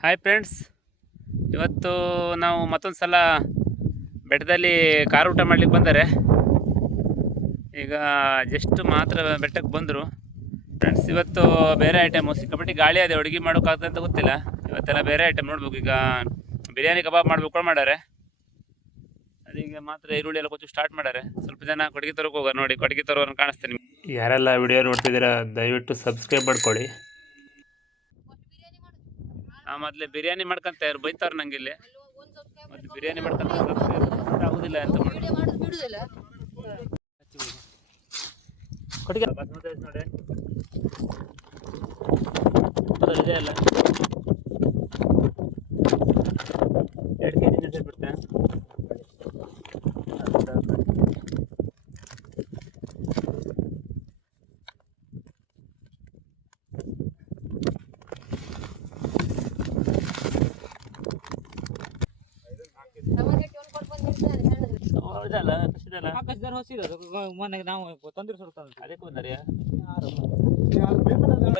Hi friends, ಇವತ್ತು ನಾವು ಮತ್ತೊಂದು ಸಲ ಬೆಟ್ಟದಲ್ಲಿ ಕಾರು ಊಟ ಮಾಡ್ಲಿಕ್ಕೆ ಬಂದರೆ ಈಗ ಜಸ್ಟ್ ಮಾತ್ರ ಬೆಟ್ಟಕ್ಕೆ ಬಂದರು ಫ್ರೆಂಡ್ಸ್. ಇವತ್ತು ಬೇರೆ ಐಟಮು ಸಿಕ್ಕಾಪಟ್ಟೆ ಗಾಳಿ ಅದೇ, ಅಡುಗೆ ಮಾಡೋಕ್ಕಾಗ್ತದೆ ಅಂತ ಗೊತ್ತಿಲ್ಲ. ಇವತ್ತೆಲ್ಲ ಬೇರೆ ಐಟಮ್ ನೋಡ್ಬೇಕು. ಈಗ ಬಿರಿಯಾನಿ ಕಬಾಬ್ ಮಾಡ್ಬೇಕು ಮಾಡಾರೆ. ಅದೀಗ ಮಾತ್ರ ಈರುಳ್ಳಿ ಎಲ್ಲ ಕೊಚ್ಚು ಸ್ಟಾರ್ಟ್ ಮಾಡ್ಯಾರೆ. ಸ್ವಲ್ಪ ಜನ ಕೊಡುಗೆ ತರೋಕೆ ಹೋಗೋರು. ನೋಡಿ, ಕೊಡುಗೆ ತರೋರನ್ನು ಕಾಣಿಸ್ತೀನಿ. ಯಾರೆಲ್ಲ ವಿಡಿಯೋ ನೋಡ್ತಿದ್ದೀರಾ ದಯವಿಟ್ಟು ಸಬ್ಸ್ಕ್ರೈಬ್ ಮಾಡ್ಕೊಳ್ಳಿ. ಮೊದಲೇ ಬಿರಿಯಾನಿ ಮಾಡ್ಕೊಂತ ಯಾರು ಬೈತಾರೆ ನಂಗೆ ಇಲ್ಲಿ. ಮತ್ತೆ ಬಿರಿಯಾನಿ ಮಾಡ್ಕೊಂತ ಆಗುದಿಲ್ಲ ಅಂತ ಕೊಟ್ಟಿಗೆ ನೋಡಿ ಇದೆ ಅಲ್ಲ, 2 kg ಬಿಡ್ತೆ.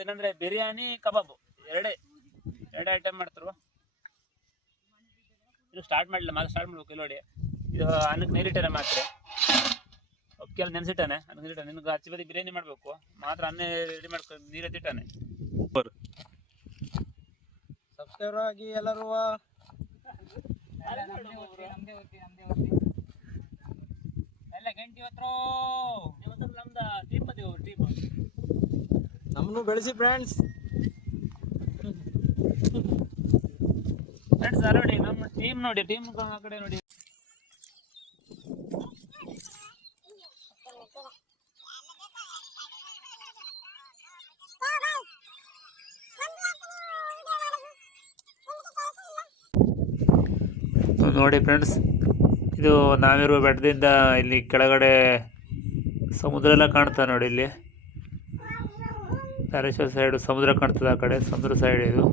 ಏನಂದ್ರೆ ಬಿರಿಯಾನಿ ಕಬಾಬ್ ಎರಡೇ ಐಟಮ್ ಮಾಡ್ತಾರ. ಇದು ಸ್ಟಾರ್ಟ್ ಮಾಡಲಿಲ್ಲ, ಮಾತ್ರ ಸ್ಟಾರ್ಟ್ ಮಾಡ್ಬೇಕು. ಇಲ್ಲಿ ನೋಡಿ, ಇದು ಅನ್ನಕ್ಕೆ ನೀರಿಟ್ಟಾನೆ ಮಾತ್ರ, ಒಪ್ಪಿಗೆಲ್ಲ ನೆನೆಸಿಟ್ಟಾನೆ. ಅನ್ನಕ್ಕೆ ನೀರಿಟ್ಟಾನೆ. ನಿನ್ಗೆ ಹಚ್ಚಿ ಬದಿ ಬಿರಿಯಾನಿ ಮಾಡಬೇಕು ಮಾತ್ರ ಅನ್ನ ರೆಡಿ ಮಾಡ್ಕೊಂಡು ನೀರೆತ್ತಿಟ್ಟಾನೆ. ಸಬ್ಸ್ಕ್ರೈಬರ್ ಆಗಿ ಎಲ್ಲರೂ. ನಮ್ಮನ್ನು ಬೆಳೆಸಿ ಫ್ರೆಂಡ್ಸ್. ನೋಡಿ ನಮ್ಮ ಟೀಮ್ ನೋಡಿ, ಟೀಮ್ ಆ ಕಡೆ ನೋಡಿ. ನೋಡಿ ಫ್ರೆಂಡ್ಸ್, ಇದು ನಾವಿರುವ ಬೆಟ್ಟದಿಂದ ಇಲ್ಲಿ ಕೆಳಗಡೆ ಸಮುದ್ರ ಎಲ್ಲ ಕಾಣ್ತದೆ ನೋಡಿ. ಇಲ್ಲಿ ಧಾರೇಶ್ವರ ಸೈಡ್ ಸಮುದ್ರ ಕಾಣ್ತದೆ, ಆ ಕಡೆ ಸಮುದ್ರ ಸೈಡ್ ಇದು.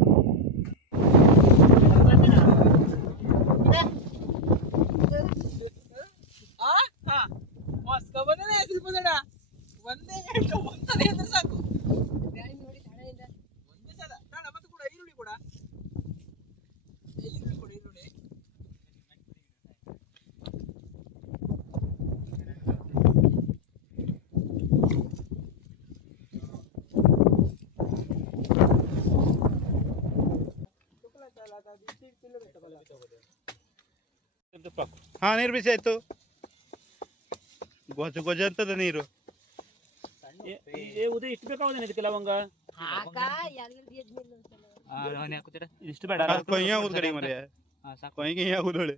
ಹಾ, ನೀರು ಬಿಸಿ ಆಯ್ತು. ಗೊಜ್ಜು ಗೊಜ್ಜು ಅಂತದ ನೀರು. ಇಷ್ಟು ಬೇಕಾಗುದೇನೆ ಇದಕ್ಕೆ ಲವಂಗ ಇಷ್ಟು ಬೇಡ. ಕೊಯ್ಯ ಆಗುದು ಕಡೆ ಮರೆ, ಕೊಯ್ಗೆ ಆಗುದೊಳೆ.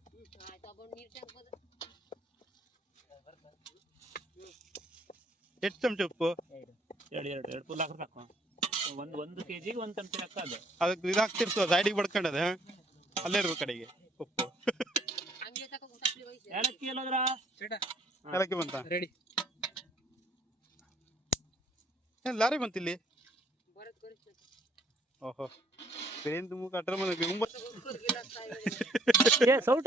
ಎಷ್ಟು ಚಮಚ ಉಪ್ಪು? ಎರಡು ಫುಲ್ ಹಾಕಿ ಸಾಕು. ಒಂದು ಕೆಜಿಗೆ 1 ಚಮಚ ಲೆಕ್ಕ. ಅದು ಅದಕ್ಕೆ ಇದು ಹಾಕ್ತಿರ್ತದ ಸೈಡಿಗೆ ಬಡ್ಕೊಂಡದ, ಅಲ್ಲೇ ಇರುವ ಕಡೆಗೆ ಉಪ್ಪು. ಏಲಕ್ಕಿ ಎಲ್ಲೋದ್ರ? ಏಲಕ್ಕಿ ಬಂತ ರೆಡಿ. ಏನ್ ಲಾರಿ ಬಂತ ಇಲ್ಲಿ? ಓಹೋ, ಟ್ರೈನ್ ತುಂಬ ಕಟ್ರ ಸೌಟ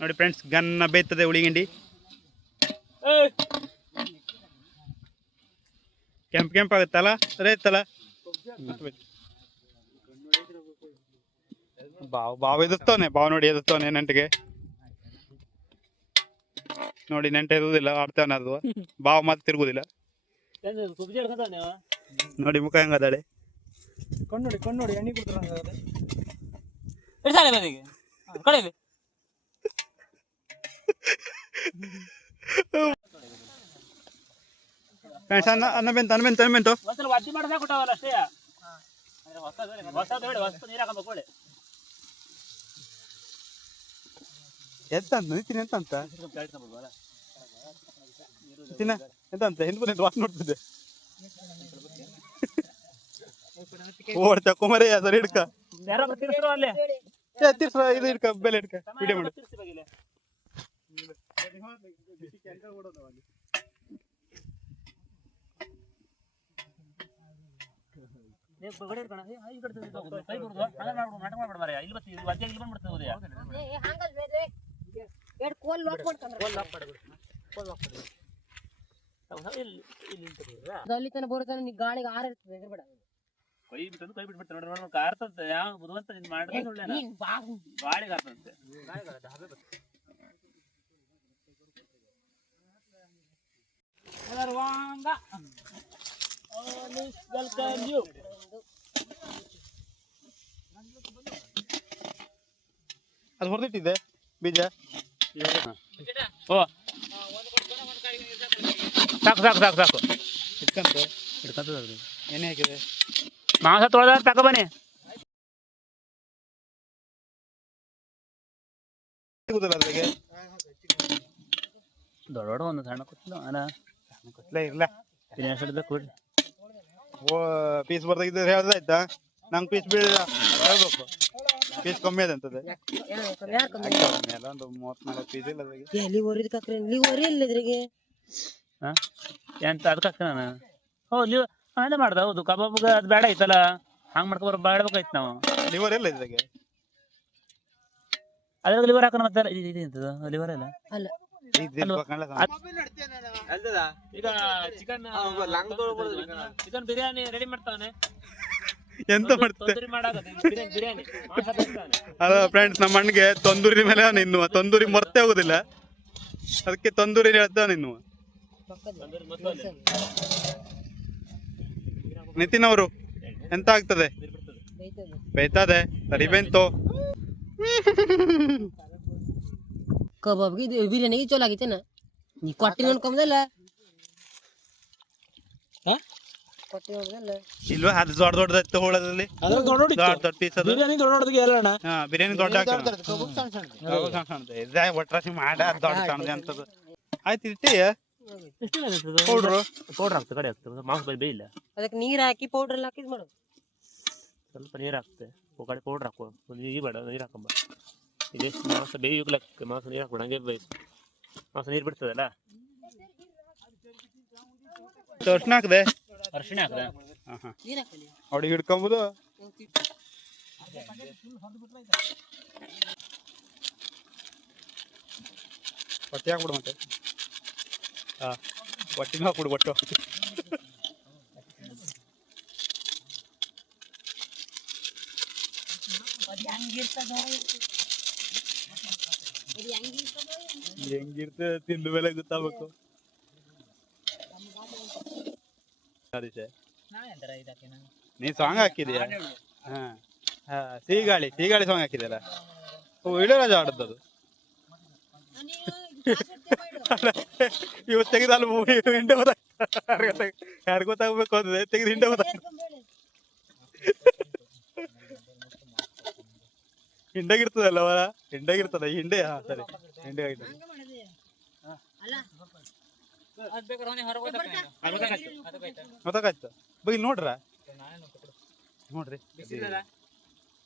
ನೋಡಿ ಫ್ರೆಂಡ್ಸ್, ಗನ್ನ ಬೇಯ್ತದೆ ಉಳಿಗಂಡಿ. ಕೆಂಪಾಗುತ್ತಲ್ಲ, ಸರಿ ಇತ್ತಲ್ಲ. ಬಾವು ಎದುರ್ತಾನೆ, ಬಾವು ನೋಡಿ ಎದುರ್ತಾನೆ ನೆಂಟಿಗೆ. ನೋಡಿ ನೆಂಟೆ ಎದುವುದಿಲ್ಲ, ಆಡ್ತಾನೆ ಅದು ಬಾವು ಮತ್ತೆ ತಿರುಗುದಿಲ್ಲ. ನೋಡಿ ಮುಖ ಹೆಂಗದಾಳೆ. ಕೊಂಡ್ನೋಡಿ ಎಣ್ಣೆ ಕೊಡ್ತಾರೆ. ಅನ್ನ ಬೆಂತು ವಜ್ಜಿ ಮಾಡದೆ ಕೊಟ್ಟವಲ್ಲ ಅಷ್ಟೇ. ಹೊಸ ನೀರು ಹಾಕಬೇಕು. ಎಂತ ನಿತಿನ್ ಎಂತ ಹಿಂದ್ ಬಂದ ವಾಸ ನೋಡ್ತಿದ್ದೆ. ಓಡ್ತಾ ಕುಮಾರೇ ಅದರ ಹಿಡ್ಕ ತಿರ್ಸ, ಇದು ಹಿಡ್ಕ, ಬೆಲೆ ಹಿಡ್ಕ, ವಿಡಿಯೋ ಮಾಡಿ. ಅಲ್ಲಿ ತನ ಬರುತ್ತಾನೆ ಗಾಳಿಗೆ ಆರಿರ್ತದೆ. ಕೈ ಬಿಟ್ಬಿಡ್ತಾರೆ ನೋಡಿ ನೋಡಿ ಕಾರ್ತಂತೆ ಯಾವ ಬುದ್ಧಿವಂತ ನೀನ್ ಮಾಡಿದ್ರೆ ಒಳ್ಳೆ ಗಾಳಿಗೆ ಹಾರ್ತಂತೆ ಅದು ಹೊರದಿಟ್ಟಿದ್ದೆ ಬೀಜ. ಓ ಸಾಕು ಸಾಕು ಸಾಕು ಸಾಕು ಇಟ್ಕಂತೆ ಹಿಡ್ಕೊಂತದ್ರಿ ಎಣ್ಣೆ ಹಾಕಿದೆ. ಮಾಂಸ ತೊಳೆದ ತಕ ಬನ್ನಿ. ಸಿಗುದಿಲ್ಲ ಅದ್ರಾಗೆ ದೊಡ್ಡ ದೊಡ್ಡ ಒಂದು ಸಣ್ಣ ಕೊತ್ತಲು ಅಲ್ಲ ಕೊತ್ತಲೇ ಇರ್ಲ. ದಿನೇಶ್ ಹಿಡ್ಬೇಕು ಬಿಡ್ರಿ. ಓ ಪೀಸ್ ಬರ್ದಾಗಿದ್ರೆ ಹೇಳ್ದಾಯ್ತಾ, ನಂಗೆ ಪೀಸ್ ಬೀಳಿಲ್ಲ ಹೇಳ್ಬೇಕು. ಪೀಸ್ ಕಮ್ಮಿ ಅದ ಅಂತದೆ ಎಲ್ಲ ಒಂದು 30-40 ಪೀಸ್ ಇಲ್ಲ ಅದ್ರಾಗೆ. ಹಾಂ ಎಂತ ಅದಕ್ಕೆ ಹಾಕ್ತೀನಿ ನಾನು. ಹೌದು ನೀವು ಅದೇ ಮಾಡ್ದೆ. ಹೌದು ಕಬಾಬ್ಗೆ ಅದು ಬೇಡ ಐತಲ್ಲ, ಹಂಗೆ ಮಾಡ್ಕೊಬಾರ ಬೇಡಬೇಕಾಯ್ತು ನಾವು. ಲಿವರ್ ಎಲ್ಲ ಇದ್ರಾಗೆ. ಅದ್ರಾಗ ಲಿವರ್ ಹಾಕೋಣ ಮತ್ತೆ ಇದು ಎಂತದು ಲಿವರ್ ಎಲ್ಲ ಈಗ ಚಿಕನ್ ಬಿರಿಯಾನಿ ರೆಡಿ ಮಾಡ್ತಾವನೆ. ಎಂತ ಮಾಡ್ತೆ ಬಿರಿಯಾನಿ ಅದ ಫ್ರೆಂಡ್ಸ್, ನಮ್ಮ ಅಣ್ಣಗೆ ತಂದೂರಿ ಮೇಲೆ ಇನ್ನು ತಂದೂರಿ ಮರ್ತೇ ಹೋಗುದಿಲ್ಲ, ಅದಕ್ಕೆ ತಂದೂರಿ ಹೇಳ್ತಾನೆ ಇನ್ನು. ನಿತಿನ್ ಅವರು ಎಂತ ಆಗ್ತದೆ ಬೇಯ್ತದೆ ಸರಿ ಬೆಂತು. ಕಬಾಬ್ಗೆ ಬಿರಿಯಾನಿಗೆ ಚಲೋ ಆಗೈತೇನ ನೀ ಕೊಟ್ಟಿ ನೋಡ್ಕೊಂಬದಲ್ಲ ಕೊಟ್ಟಿ ನೋಡ್ದಲ್ಲ ಇಲ್ವಾ ಅದು ದೊಡ್ಡ ದೊಡ್ಡದೈತೆ ಹೋಳದಲ್ಲಿ ದೊಡ್ಡ ಪೀಸ್ ಅದು ಬಿರಿಯಾನಿ ದೊಡ್ಡ ಒಟ್ರಾಸಿ ಮಾಡ ದೊಡ್ಡ ಸಣ್ಣದೆ ಅಂತದ್ದು. ಆಯ್ತು ಇಟ್ಟೆ ಪೌಡ್ರು ಪೌಡ್ರ್ ಹಾಕ್ತದೆ ಕಡೆ ಆಗ್ತದೆ. ಮಾಂಸ ಬೇಯಿಲ್ಲ ಅದಕ್ಕೆ ನೀರ್ ಹಾಕಿ ಪೌಡರ್ ಎಲ್ಲ ಹಾಕಿದ್ ಮಾಡು. ಸ್ವಲ್ಪ ನೀರು ಹಾಕ್ತೆ ಕಡೆ ಪೌಡ್ರ್ ಹಾಕುವ. ನೀರು ಬೇಡ, ನೀರು ಹಾಕೊಂಬ. ಇದೆಷ್ಟು ಮಾಂಸ ಬೇಯುಗ್ಲಕ್ಕೆ ಮಾಂಸ ನೀರು ಹಾಕ್ಬೇಡ, ಹಂಗೆ ಬೇಯಿಸು. ಮಾಂಸ ನೀರು ಬಿಡ್ತದಲ್ಲ. ಅರ್ಶಿನ ಹಾಕದೆ ಅರ್ಶಿಣ ಹಾಕದೆ ನೀರ್ ಹಾಕಲಿ ಅವ್ರಿಗೆ ಹಿಡ್ಕೊಂಬುದು. ಹೊಟ್ಟೆ ಹಾಕ್ಬಿಡು ಮತ್ತೆ. ಹಾಂ ಹೊಟ್ಟಿನ ಹಾಕ್ಬಿಡು ಒಟ್ಟು. ಹೆಂಗಿರ್ತದೆ ತಿಂದ ಮೇಲೆ ಗೊತ್ತಾಗಬೇಕು. ನೀ ಸಾಂಗ್ ಹಾಕಿದೀಯ? ಹಾ ಸೀಗಾಳಿ ಸಾಂಗ್ ಹಾಕಿದೆಯಲ್ಲ, ಇಳೆರಾಜ ಆಡದ್ದು. ಇವ್ ತೆಗೆದ ಅಲ್ಲಿ ಹಿಂಡೆ ಹೋದ ಯಾರು ಗೊತ್ತಾಗ್ಬೇಕು ಅಂದ್ರೆ ತೆಗೆದು ಹಿಂಡೆ ಹೋದ. ಹಿಂಡಾಗಿರ್ತದಲ್ಲ ಅವರ ಹಿಂಡಾಗಿರ್ತದ ಹಿಂಡೆ. ಹಾ ಸರಿ ಹಿಂಡೆ ಗೊತ್ತಾಗಾಯ್ತು. ಬೈ ನೋಡ್ರ ನೋಡ್ರಿ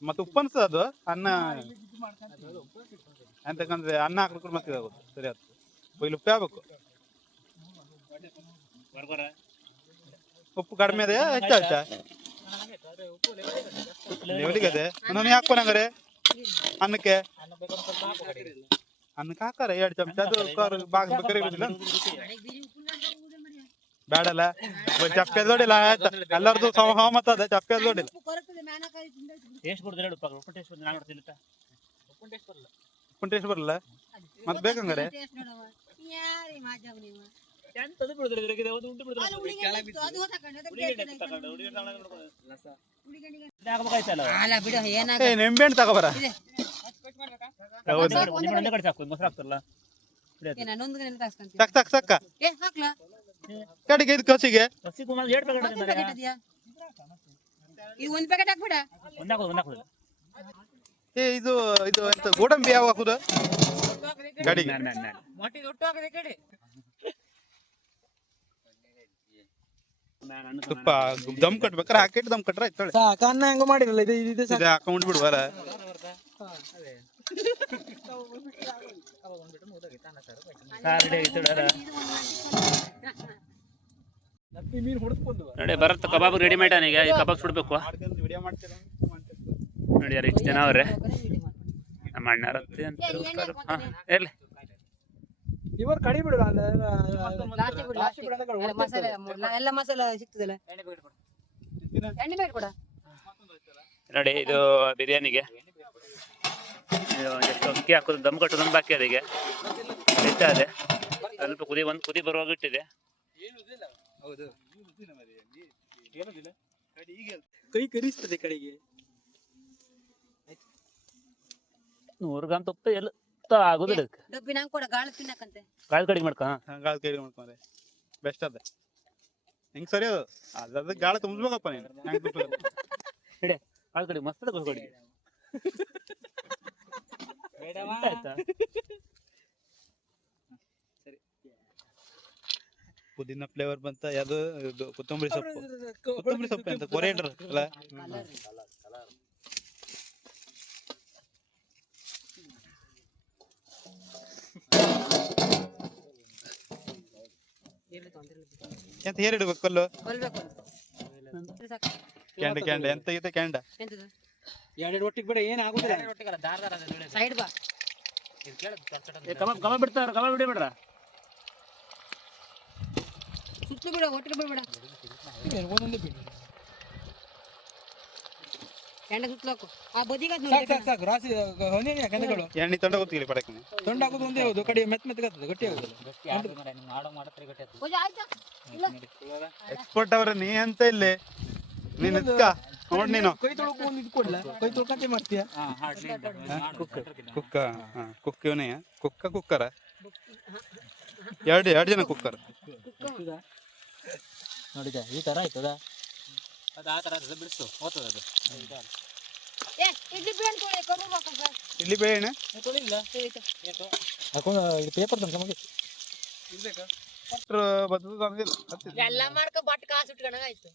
ಮತ್ತೆ ಉಪ್ಪು ಅನ್ಸದ ಅದು ಅನ್ನ ಅಂತಕಂದ್ರೆ ಅನ್ನ ಹಾಕ್ಲಿಕ್ಕೆ ಮತ್ತೆ ಇದಾಗುತ್ತೆ ಸರಿ ಆಯ್ತು. ಬೈಲಿ ಉಪ್ಪು ಆಗ್ಬೇಕು. ಉಪ್ಪು ಕಡಿಮೆ ಅದೇ ಹೆಚ್ಚಾಯ್ತಾ ಲೆವೆಲಿಗೆ ಅದೇ ನಾನು ಹಾಕ್ಬೋನಂಗಾರೆ ಅನ್ನಕ್ಕೆ ಹಾಕಾರ 2 ಚಮಚ ಅದು ಬಾಗ್ಬೇಕಾರೆ ಇರುದಿಲ್ಲ ಬೇಡಲ್ಲ. ಚಪ್ಪೆ ದೊಡ್ಡಿಲ್ಲ ಆಯ್ತಾ ಎಲ್ಲರದು ಸಹಮತ ಅದ. ಚಪ್ಪೆ ದೊಡ್ಡಿಲ್ಲ ಉಪ್ಪು ಟೇಸ್ಟ್ ಬರಲ್ಲ ಮತ್ತೆ ಬೇಕಂಗಾರೆ. ನಿಂಬೆಹಣ್ಣು ತಗೋಬರ ಸಕ್ಕ ಸಕ್ಕ ಕಡೆಗೆ ಇದು ಕಸಿಗೆ ಒಂದ್ ಪ್ಯಾಕೆಟ್ ಹಾಕ್ಬಿಡ. ಏ ಇದು ಎಂತ ಗೋಡಂಬಿ ಯಾವ ಹಾಕುದು ಗಾಡಿಗೆ? ತುಪ್ಪ ದಮ್ ಕಟ್ಬೇಕಾರೆ ಹಾಕಿಟ್ಟು ದಮ್ ಕಟ್ರ ಆಯ್ತಾಳೆ. ಅನ್ನ ಹೆಂಗ ಮಾಡಿರಲ್ಲ ಇದು ಹಾಕೊಂಡ್ ಬಿಡ್ಬಾರ. ನೋಡಿ ಬರತ್ತ ಕಬಾಬ್ ರೆಡಿ ಮಾಡ್ಯಾನ. ಈಗ ಕಬಾಬ್ ಸುಡ್ಬೇಕು ನೋಡಿ. ಯಾರು ಇಷ್ಟು ಜನ ಅವ್ರೆ ನಮ್ಮ ಅಣ್ಣಾರತ್ತೆ ಅಂತ ಹಾಂ ಇರ್ಲಿ. ಇವರು ಕಡಿ ಬಿಡು ಎಲ್ಲ ಮಸಾಲ ಸಿಗ್ತದಲ್ಲ ಎಣ್ಣೆ ಬೇಡ ಕೊಡ ನೋಡಿ ಇದು ಬಿರಿಯಾನಿಗೆ ಇದು ಎಷ್ಟು ಅಕ್ಕಿ ಹಾಕೋದು ದಮ್ ಕಟ್ಟೋದು ಬಾಕಿ ಅದಕ್ಕೆ ಬೇಯ್ತಾ ಇದೆ. ಸ್ವಲ್ಪ ಒಂದು ಕುದಿ ಬರುವಾಗ ಇಟ್ಟಿದೆ. ಕೈ ಕರಿಸ್ತದೆ ಕಡೆಗೆ. 100 ಗ್ರಾಮ್ ತುಪ್ಪ ಎಲ್ಲ ಆಗುದಿಲ್ಲ ಇದಕ್ಕೆ. ಡಬ್ಬಿ ನಂಗೆ ಕೊಡ ಗಾಳಿ ತಿನ್ನಕಂತೆ. ಕಾಳು ಕಡಿಗೆ ಮಾಡ್ಕೊ. ಗಾಳ ಕೈ ಮಾಡ್ಕೊಂಡ್ರೆ ಬೆಸ್ಟ್ ಅದ. ಹಿಂಗ್ ಸರಿ ಅದು ಅದ ಗಾಳ ತುಂಬಿಸ್ಬೇಕಪ್ಪ ನೀನು. ಹಿಡೆ ಕಾಳು ಕಡಿಗೆ ಮಸ್ತ್ ಅದ ಕಡಿಗೆ. ಪುದೀನ ಫ್ಲೇವರ್ ಬಂತ ಯಾವ್ದು ಇದು ಕೊತ್ತಂಬರಿ ಸೊಪ್ಪು ಅಂತ ಕೊರಿಯಂಡರ್ ಅಲ್ಲ. ಎಂತ ಹೇರಿಡ್ಬೇಕು ಕಲ್ಲು ಕೊಲ್ಬೇಕು. ಸಾಕು. ಕ್ಯಾಂಡ ಎಂತ ಇದೆ ಕ್ಯಾಂಡ ಎಂತದು? ಎರಡು ಒಟ್ಟಿಗೆ ಬಿಡ ಏನ್ ಆಗುದಿಲ್ಲ. ಸೈಡ್ ಬಾ. ಕಬಾಬ್ ಬಿಡ್ತಾರ, ಕಬಾಬ್ ಬಿಡಿಬಿಡ್ರ. ಸುತ್ತಲೂ ಬಿಡ, ಒಟ್ಟಿಗೆ ಬಿಡ್ಬೇಡ. ಒಂದೊಂದೇ ಬಿಡಿ. ಎಂಡ ಸುತ್ತಲಾಕು ಆ ಬದಿಗೆ ಸಾಕು ಸಾಕು ಸಾಕು. ರಾಸಿ ಹೊನೆಯ ಕನ್ನಗಳು ಎಣ್ಣೆ ತೊಂಡ ಗೊತ್ತಿಲ್ಲ ಪಡಕ್ಕೆ ತೊಂಡ ಹಾಕೋದು ಒಂದೇ ಹೌದು. ಕಡೆ ಮೆತ್ತಗೆ ಗಟ್ಟಿ ಆಗುದಿಲ್ಲ. ಆಯ್ತಾ ಇಲ್ಲ ಎಕ್ಸ್ಪರ್ಟ್ ಅವ್ರ ನೀ ಅಂತ ಇಲ್ಲಿ ನೀನ್ ಇದ್ಕ ನೋಡ್ ನೀನು ಕೈ ತೊಳಕು ಒಂದು ಇದು ಕೊಡ್ಲ. ಕೈ ತೊಳ್ಕಂತೆ ಮಾಡ್ತೀಯ. ಕುಕ್ಕ ಕುಕ್ಕ ಇವನೇ ಕುಕ್ಕರ ಎರಡು ಜನ ಕುಕ್ಕರ್ ನೋಡಿದ ಈ ತರ ಆಯ್ತದ. ಅದು ಆ ಥರ ಬಿಡಿಸು ಹೋಗ್ತದೆ ಅದು. ಏ ಇಲ್ಲಿ ಬೇನ್ ತೊಳೆ ಕಬಾಬ್ ಹಾಕುಗ. ಇಲ್ಲಿ ಬೇಳೆ ತೊಳಿಲ್ಲ ಹಾಕೊಂಡು ಪೇಪರ್ ತಂತ ನಮಗೆ ಎಲ್ಲ ಮಾಡ್ಕೊ ಬಟ್ ಕಾಸು ಇಟ್ಕೊಂಡಾಗ ಆಯ್ತು.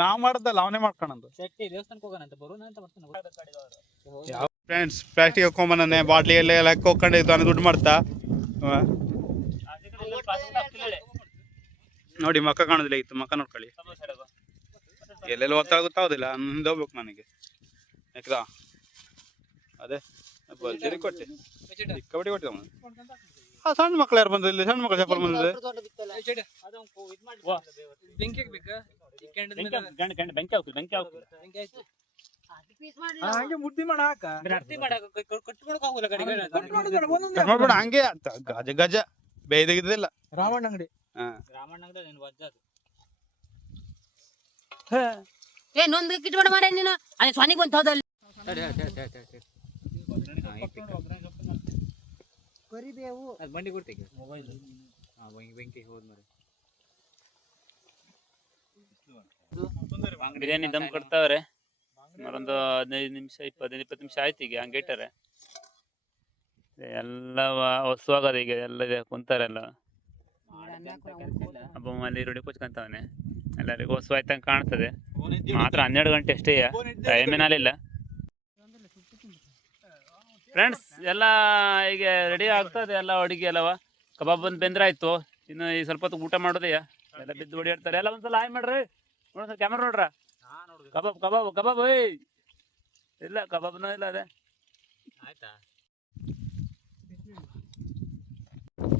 ನಾವ್ ಮಾಡದಲ್ಲ ಅವನೇ ಮಾಡ್ಕೊಂಡ್ ಶೆಟ್ಟಿ ದೇವಸ್ಥಾನಕ್ಕೆ ಹೋಗೋಣ ಅಂತ ಬರೋಣ ಅಂತ ಬರ್ತಾನೆ. ಫ್ರೆಂಡ್ಸ್ ಪ್ಲಾಸ್ಟಿಕ್ ಹಾಕೊಂಬನೇ ಬಾಟ್ಲಿ ಎಲ್ಲ ಹಾಕೊಂಡಿದ್ದು ಅನ್ನೋ ದುಡ್ಡು ಮಾಡ್ತಾ ನೋಡಿ ಮಕ್ಕ ಕಾಣೋದಿಲ್ಲ ಇತ್ತು. ಮಕ್ಕ ನೋಡ್ಕೊಳ್ಳಿ ಎಲ್ಲೆಲ್ಲ ಗೊತ್ತಾಗುತ್ತಾವುದಿಲ್ಲ ಮುಂದೆ ಹೋಗ್ಬೇಕು ನನಗೆ ಯಾಕದಾ ಅದೇ ಭರ್ಜರಿ ಕೊಟ್ಟೆ ಕಬಡ್ಡಿ ಕೊಟ್ಟೆ ಸಣ್ಣ ಮಕ್ಳು ಯಾರು ಬಂದ್ರು ಇಲ್ಲಿ? ಸಣ್ಣ ಮಕ್ಳು ಚಪ್ಪಲ್ ಬಂದಿದೆ. ಬೆಂಕಿ ಬೇಕಾ? ಬೆಂಕಿ ಹಾಕು. ಹಂಗೆ ಮುದ್ದಿ ಮಾಡ ಹಾಕ. ನೋಡ್ಬೇಡ ಹಂಗೆ ಗಜ ಗಜ ಬೇಯ್ದಿಲ್ಲ. ರಾವಣ ಅಂಗಡಿ ಏ ನೊಂದ್ ಕಿಟ್ಬೇಡ ಮಾರ ನೀನು. ಅದೇ ಸ್ವಾನಿಗೆ ಬಂತ ಹೌದಲ್ಲಿ ಕರಿಬೇವು ಅದು ಬಂಡಿ ಕೊಡ್ತೀವಿ ಮೊಬೈಲ್ ಬೆಂಕಿ ಹೋದ್ಮೇಲೆ ಬಿರಿಯಾನಿ ದಮ್ ಕೊಡ್ತಾವ್ರೆ. ಸುಮಾರೊಂದು 15 ನಿಮಿಷ 20 ನಿಮಿಷ ಆಯ್ತು. ಈಗ ಹಂಗೆ ಇಟ್ಟಾರೆ ಎಲ್ಲ ಹೊಸುವಾಗದ. ಈಗ ಎಲ್ಲ ಕುಂತಾರೆ ಎಲ್ಲ ಹಬ್ಬ ಅಲ್ಲಿ ರೂಢಿ ಕೂಚ್ಕೊಂತವನೆ. ಎಲ್ಲರಿಗೂ ಹೊಸ ಆಯ್ತಂಗೆ ಕಾಣ್ತದೆ. ಮಾತ್ರ 12 ಗಂಟೆ ಅಷ್ಟೇ, ಟೈಮ್ ಏನಾಲಿಲ್ಲ. ಫ್ರೆಂಡ್ಸ್ ಎಲ್ಲ ಈಗ ರೆಡಿ ಆಗ್ತದೆ ಎಲ್ಲ ಅಡುಗೆ ಎಲ್ಲವ. ಕಬಾಬ್ ಒಂದು ಬೆಂದ್ರೆ ಆಯ್ತು. ಇನ್ನು ಈ ಸ್ವಲ್ಪ ಹೊತ್ತು ಊಟ ಮಾಡೋದೆಯ ಎಲ್ಲ ಬಿದ್ದು ಹೊಡಿಯಾಡ್ತಾರೆ. ಎಲ್ಲ ಒಂದ್ಸಲ ಹಾಯ್ ಮಾಡ್ರಿ. ನೋಡ್ರಿ ಕ್ಯಾಮ್ರಾ ನೋಡ್ರ. ಕಬಾಬ್ ಕಬಾಬ್ ಕಬಾಬ್ ಇಲ್ಲ ಕಬಾಬ್ನೂ ಇಲ್ಲ ಅದೇ ಆಯ್ತಾ.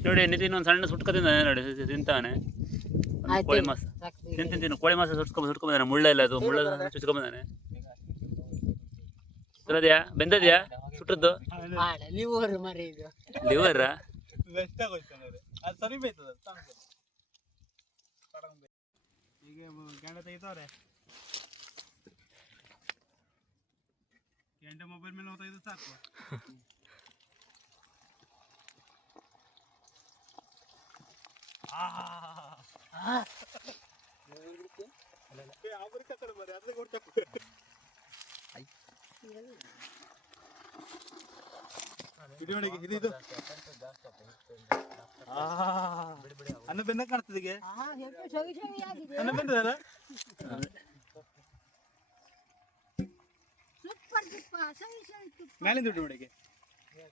ನೋಡಿ ನಿತಿನ್ ಒಂದು ಸಣ್ಣ ಸುಟ್ಕ ತಿಂದಾನೆ ನೋಡಿ, ತಿಂತಾನೆ ಕೋಳಿ ಮಾಸ. ತಿಂತೀನಿ ಕೋಳಿ ಮಾಸ ಸುಟ್ಕೊಂಬಂದಾನೆ. ಮುಳ್ಳೆಲ್ಲ ಅದು ಮುಳ್ಳ ಚುಚ್ಕೊಂಬಂದಾನೆ. ತಿನ್ನೋದ್ಯಾ ಬೆಂದದ್ಯಾ ಸುಟ್ಟದ್ದು ಲಿವರ್ ಮರಿ ಲಿವರ ಮೊಬೈಲ್ ಮೇಲೆ ಹೋಗ್ತಾ ಇದ್ದು ಸಾಕು. ಅನ್ನ ಬೆಂದ ಕಾಣ್ತದೆ. ಅನ್ನ ಬೆಂದಲ್ಲ ಮೇಲಿಂದ ದುಡ್ಡು ನೋಡಿಗೆ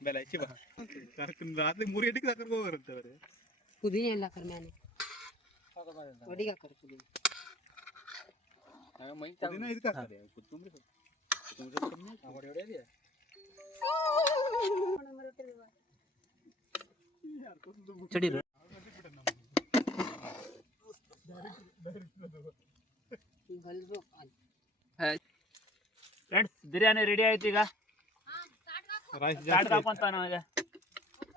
ಬೆಲೆ ಹೆಚ್ಚಿ ರಾತ್ರಿ 3 ಗಂಟೆಗೆ ಕರ್ಕೊಂಡು ಹೋಗ್ರಂತೆ ಅವರೇ. ಪುದೀನ ಎಲ್ಲ ಕರ್ಮ್ಯಾನೆ ಒಡಿಗೆ ಹಾಕರು ಪುದೀನ. ಇದಕ್ಕೆ ಹಾಕ್ತಾರೆ ಕೊತ್ತಂಬರಿ ಚಡಿ ಬಿರಿಯಾನಿ ರೆಡಿ ಆಯ್ತು ಈಗ. ರೈಸ್ ಚಾಟ್ಗೆ ಹಾಕೊಂತ ನಾವು ಈಗ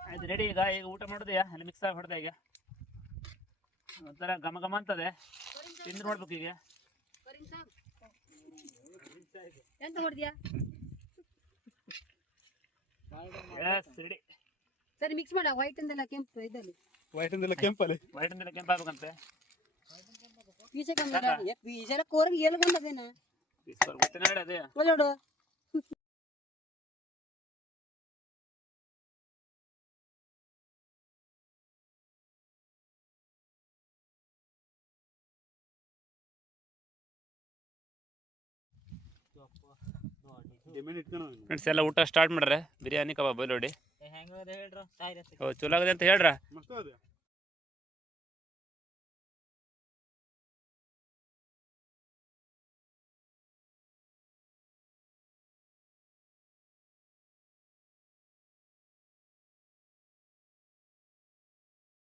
ಆಯ್ತು ರೆಡಿ. ಈಗ ಊಟ ಮಾಡೋದೆಯಾ ಅಲ್ಲಿ ಮಿಕ್ಸ್ ಆಗಿ ಹೊಡೆದ ಈಗ ಒಂಥರ ಘಮ ಘಮ ಅಂತದೆ. ತಿಂದು ನೋಡ್ಬೇಕು ಈಗ. ಎಂತ ಹೊಡೆದ್ಯಾ? Yes ready. ಸರಿ ಮಿಕ್ಸ್ ಮಾಡ. ವೈಟ್ ಅಂದೆಲ್ಲ ಕೆಂಪು ಇದಲ್ಲಿ ವೈಟ್ ಅಂದೆಲ್ಲ ಕೆಂಪಲ್ಲಿ ವೈಟ್ ಅಂದೆಲ್ಲ ಕೆಂಪಾಗಬೇಕಂತೆ. ಪೀಸೆ ಕಮ್ಮಿ ಪೀಸೆಲ್ಲ ಕೋರ್ಗೆ ಏಳು ಬಂದದೇನ ಗೊತ್ತಿನ ಅದೇ ನೋಡು. ಫ್ರೆಂಡ್ಸ್ ಎಲ್ಲ ಊಟ ಸ್ಟಾರ್ಟ್ ಮಾಡ್ರೆ. ಬಿರಿಯಾನಿ ಕಬಾಬ್ ನೋಡಿ ಹೆಂಗದ ಹೇಳ್ರ ಚಲೋ ಆಗದೆ ಅಂತ ಹೇಳ್ರ. ಮಸ್ತ್ ಅದೇ